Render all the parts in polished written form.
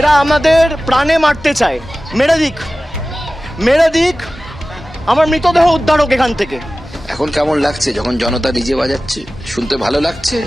এরা আমাদের প্রাণে মারতে চায়। মেরে দিক, মেরে দিক, আমার মৃতদেহ উদ্ধার হোক এখান থেকে। এখন কেমন লাগছে যখন জনতা ডিজে বাজাচ্ছে? শুনতে ভালো লাগছে?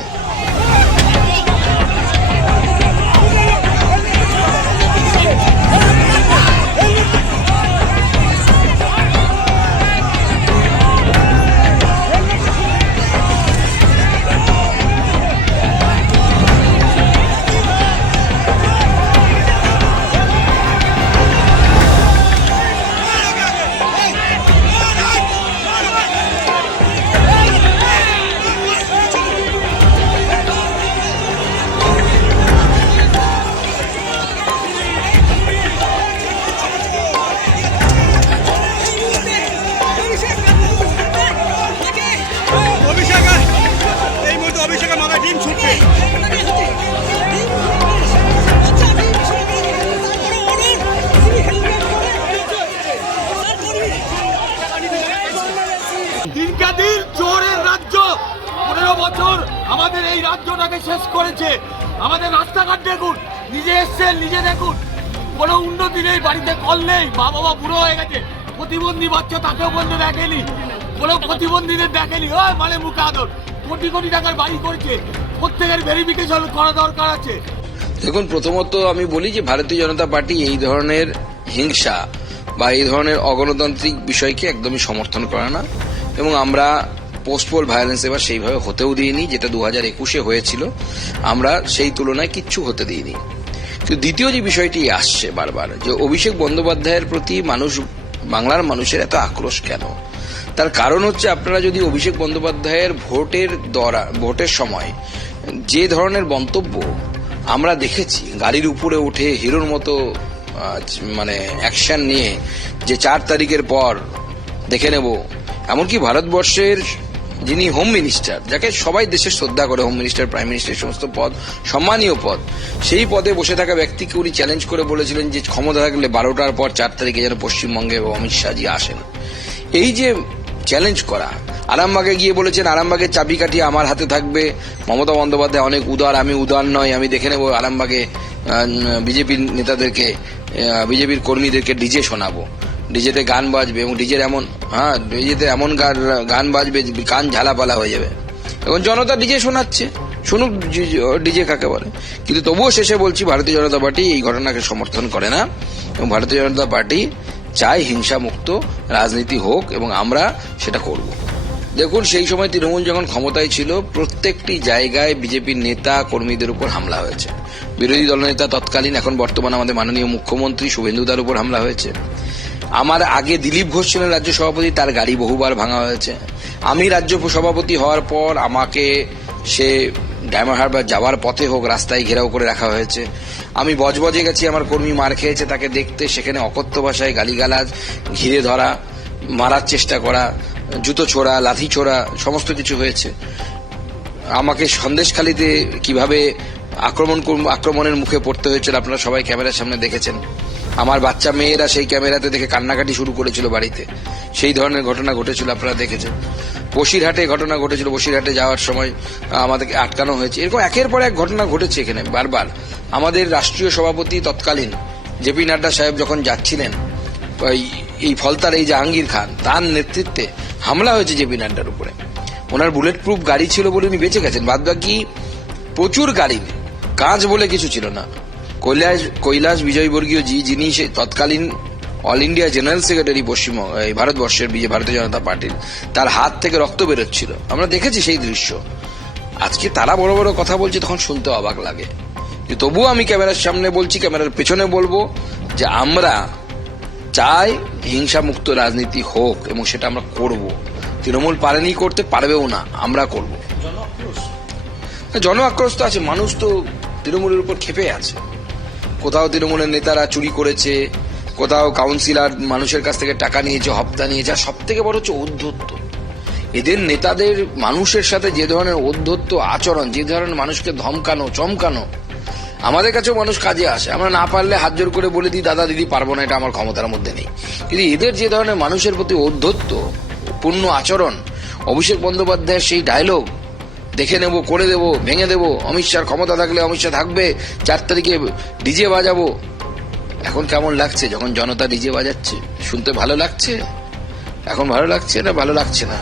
দিনকাদিন জোরের রাজ্য 15 বছর আমাদের এই রাজ্যটাকে শেষ করেছে। আমাদের রাস্তাঘাট দেখুন, নিজে এসছেন নিজে দেখুন, কোনো উন্নতি নেই, বাড়িতে কল নেই, মা বাবা বুড়ো হয়ে গেছে, প্রতিবন্ধী বাচ্চা তাকেও বন্ধু দেখেনি, কোনো প্রতিবন্ধীদের দেখেনি। মানে মুখে আদর, কোটি কোটি টাকার বাড়ি করেছে, প্রত্যেকের ভেরিফিকেশন করা দরকার আছে। দেখুন, প্রথমত আমি বলি যে ভারতীয় জনতা পার্টি এই ধরনের হিংসা বা এই ধরনের অগণতান্ত্রিক বিষয়কে একদমই সমর্থন করে না, এবং আমরা পোস্ট পোল ভায়োলেন্স এবার সেইভাবে হতেও দিইনি, যেটা 2021-এ হয়েছিল। আমরা সেই তুলনায় কিচ্ছু হতে দিইনি। কিন্তু দ্বিতীয় যে বিষয়টি আসছে বারবার, যে অভিষেক বন্দ্যোপাধ্যায়ের প্রতি বাংলার মানুষের এত আক্রোশ কেন, তার কারণ হচ্ছে আপনারা যদি অভিষেক বন্দ্যোপাধ্যায়ের ভোটের সময় যে ধরনের মন্তব্য আমরা দেখেছি, গাড়ির উপরে উঠে হিরোর মতো মানে অ্যাকশন নিয়ে, যে 4 তারিখের পর দেখে নেব, এমনকি ভারতবর্ষের যিনি হোম মিনিস্টার, যাকে সবাই দেশে শ্রদ্ধা করে, হোম মিনিস্টার, প্রাইম মিনিস্টার, সমস্ত পদ সম্মানীয় পদ, সেই পদে বসে থাকা ব্যক্তিকে উনি চ্যালেঞ্জ করে বলেছিলেন যে ক্ষমতা থাকলে 12টার পর 4 তারিখে যেন পশ্চিমবঙ্গে অমিত শাহজি আসেন। এই যে চ্যালেঞ্জ করা, আরামবাগে গিয়ে বলেছেন আরামবাগের চাবিকাঠি আমার হাতে থাকবে, মমতা বন্দ্যোপাধ্যায় অনেক উদার, আমি উদার নয়, আমি দেখে নেব আরামবাগে বিজেপির নেতাদেরকে, বিজেপির কর্মীদেরকে ডিজে শোনাবো, ডিজেতে গান বাজবে, এবং ডিজের এমন গান বাজবে কান ঝালাপালা হয়ে যাবে। এখন জনতা ডিজে শোনাচ্ছে, শুনুক ডিজে কাকে বলে। কিন্তু তবুও শেষে বলছি, ভারতীয় জনতা পার্টি এই ঘটনাকে সমর্থন করে না, এবং ভারতীয় জনতা পার্টি চাই হিংসামুক্ত রাজনীতি হোক, এবং আমরা সেটা করব। দেখুন, সেই সময় তৃণমূল যখন ক্ষমতায় ছিল, প্রত্যেকটি জায়গায় বিজেপির নেতা কর্মীদের উপর হামলা হয়েছে। বিরোধী দলনেতা তৎকালীন, এখন বর্তমান আমাদের মাননীয় মুখ্যমন্ত্রী শুভেন্দুদার উপর হামলা হয়েছে। আমার আগে দিলীপ ঘোষ ছিলেন রাজ্য সভাপতি, তার গাড়ি বহুবার ভাঙা হয়েছে। আমি রাজ্য সভাপতি হওয়ার পর আমাকে সে ডায়মন্ড হারবার যাওয়ার পথে হোক রাস্তায় ঘেরাও করে রাখা হয়েছে। আমি বজবজে গেছি, আমার কর্মী মার খেয়েছে তাকে দেখতে, সেখানে অকথ্য ভাষায় গালিগালাজ, ঘিরে ধরা, মারার চেষ্টা করা, জুতো ছোড়া, লাথি ছোড়া, সমস্ত কিছু হয়েছে। আমাকে সন্দেশখালীতে কিভাবে আক্রমণের মুখে পড়তে হয়েছিল আপনারা সবাই ক্যামেরার সামনে দেখেছেন। আমার বাচ্চা মেয়েরা সেই ক্যামেরাতে দেখে কান্নাকাটি শুরু করেছিল বাড়িতে, সেই ধরনের ঘটনা ঘটেছিল, আপনারা দেখেছেন। বসিরহাটে ঘটনা ঘটেছিল, বসিরহাটে যাওয়ার সময় আমাদেরকে আটকানো হয়েছে। এরকম একের পর এক ঘটনা ঘটেছে এখানে বারবার। আমাদের রাষ্ট্রীয় সভাপতি তৎকালীন জেপি নাড্ডা সাহেব যখন যাচ্ছিলেন, এই ফলতার এই জাহাঙ্গীর খান, তার নেতৃত্বে হামলা হয়েছে জেপি নাড্ডার উপরে। ওনার বুলেট প্রুফ গাড়ি ছিল বলে উনি বেঁচে গেছেন, বাদবাকি প্রচুর গাড়ির কাজ বলে কিছু ছিল না। কৈলাস বিজয়বর্গীয় যিনি তৎকালীন অল ইন্ডিয়া জেনারেল সেক্রেটারি ভারতবর্ষের ভারতীয় জনতা পার্টির, তার হাত থেকে রক্ত বেরোচ্ছিল, আমরা দেখেছি সেই দৃশ্য। আজকে তারা বড় বড় কথা বলছে, তখন শুনতে অবাক লাগে। তবুও আমি ক্যামেরার সামনে বলছি, ক্যামেরার পেছনে বলবো যে আমরা চাই হিংসামুক্ত রাজনীতি হোক, এবং সেটা আমরা করব। তৃণমূল পারেনি করতে, পারবেও না, আমরা করব। জন আক্রোশ তো আছে, মানুষ তো তৃণমূলের উপর ক্ষেপে আছে। কোথাও তৃণমূলের নেতারা চুরি করেছে, কোথাও কাউন্সিলর মানুষের কাছ থেকে টাকা নিয়েছে, হপ্তা নিয়েছে। আর সব থেকে বড় হচ্ছে ঔদ্ধত্য। এদের নেতাদের মানুষের সাথে যে ধরনের ঔদ্ধত্য আচরণ, যে ধরনের মানুষকে ধমকানো, চমকানো, আমাদের কাছেও মানুষ কাজে আসে। আমরা না পারলে হাত জোর করে বলে দিই, দাদা দিদি পারবো না, এটা আমার ক্ষমতার মধ্যে নেই। কিন্তু এদের যে ধরনের মানুষের প্রতি ঔদ্ধত্য পূর্ণ আচরণ, অভিষেক বন্দ্যোপাধ্যায়ের সেই ডায়লগ দেখে নেব, করে দেব, ভেঙে দেব, অমিত শাহর ক্ষমতা থাকলে অমিত শাহ থাকবে, 4 তারিখে ডিজে বাজাবো। এখন কেমন লাগছে যখন জনতা ডিজে বাজাচ্ছে? শুনতে ভালো লাগছে? এখন ভালো লাগছে না ভালো লাগছে না?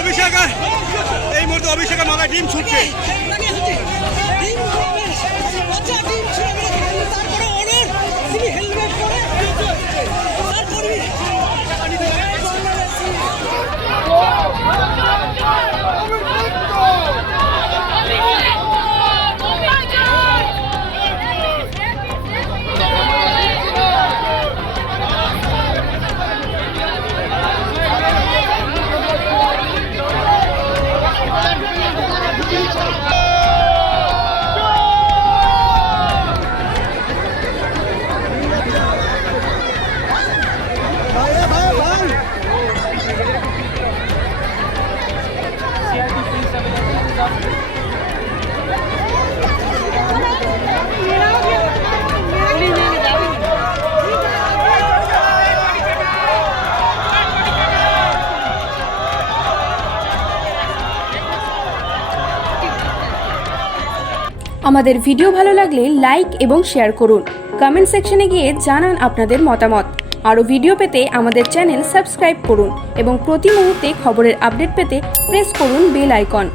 অভিষেকের এই মুহূর্তে অভিষেকের মাথায় ডিম ছুটছে। আমাদের ভিডিও ভালো লাগলে লাইক এবং শেয়ার করুন। কমেন্ট সেকশনে গিয়ে জানান আপনাদের মতামত। আরও ভিডিও পেতে আমাদের চ্যানেল সাবস্ক্রাইব করুন এবং প্রতি মুহূর্তে খবরের আপডেট পেতে প্রেস করুন বেল আইকন।